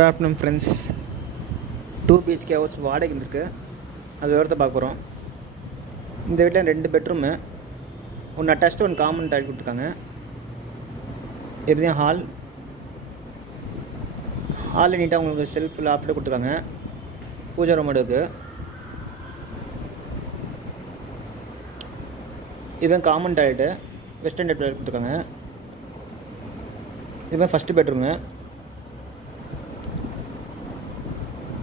Good afternoon friends. 2 BHK house வாடகை இருக்குது, அது விவரத்தை பார்க்க போகிறோம். இந்த வீட்டில் 2 பெட்ரூமு, ஒன்று அட்டாச்டு, ஒன்று காமன் டாய்லெட் கொடுத்துருக்காங்க. இதுதான் ஹாலில் நீட்டாக உங்களுக்கு செல்ஃப் லாப்டாப் கொடுத்துருக்காங்க. பூஜை ரூம் இருக்குது. இதுதான் காமன் டாய்லெட்டு, வெஸ்டர்ன் டாய்லெட் கொடுத்துருக்காங்க. இதுதான் ஃபஸ்ட்டு பெட்ரூமு.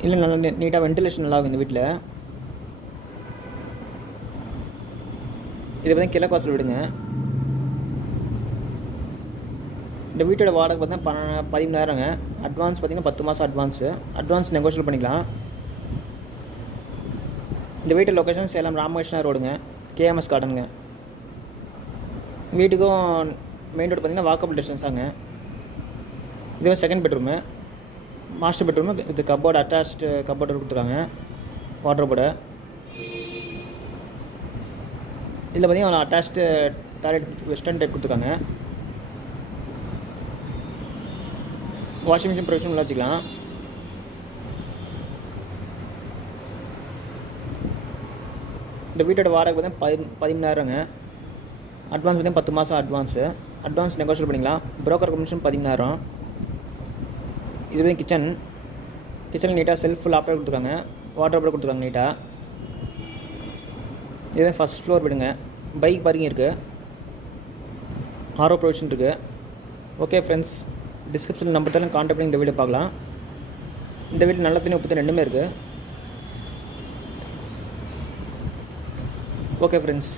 இல்லை நல்லா நீட்டாக வென்டிலேஷன் நல்லா இருக்கும் இந்த வீட்டில். இது பார்த்தீங்கன்னா கிழக்கு வாசல் விடுங்க. இந்த வீட்டோட வாடகை பார்த்தீங்கன்னா 17,000ங்க. அட்வான்ஸ் பார்த்தீங்கன்னா 10 மாதம் அட்வான்ஸ் நெகோஷியல் பண்ணிக்கலாம். இந்த வீட்டு லொக்கேஷன் சேலம் ராமகிருஷ்ணா ரோடுங்க, KMS கார்டனுங்க. வீட்டுக்கும் மெயின் ரோடு பார்த்தீங்கன்னா வாக்கபிள் டிஸ்டன்ஸ் தாங்க. இதுவே செகண்ட் பெட்ரூமு, மாஸ்டர் பெட்ரூமு. இது கப்போர்டு, அட்டாச்டு கப்போர்டு கொடுத்துருக்காங்க, வாட்ரோபோர்டு. இதில் பார்த்தீங்கன்னா அட்டாச்டு டாய்லெட் வெஸ்டர்ன் டைப் கொடுத்துருக்காங்க. வாஷிங் மிஷின் ப்ரொவிஷன் உள்ள வச்சுக்கலாம். இந்த வீட்டோட வாடகை பார்த்தீங்கன்னா 17,000ங்க. அட்வான்ஸ் பார்த்தீங்கன்னா 10 மாதம் அட்வான்ஸ் நெகோஷியல் பண்ணிக்கலாம். Broker commission 17,000. இதுவே கிச்சனில் நீட்டாக செல்ஃப் லாப்டாப் கொடுத்துருக்காங்க, வாட்டர் கொடுத்துருக்காங்க நீட்டாக. இதுவே ஃபஸ்ட் ஃப்ளோர் விடுங்க. பைக் பார்க்கிங் இருக்குது, RO ப்ரொவிஷன் இருக்குது. ஓகே ஃப்ரெண்ட்ஸ், டிஸ்கிரிப்ஷனில் நம்பர் தரேன், கான்டாக்ட் பண்ணி இந்த வீடியோ பார்க்கலாம். இந்த வீட்டில் நல்ல தண்ணி, உப்பு தண்ணி ரெண்டுமே இருக்குது. Okay friends.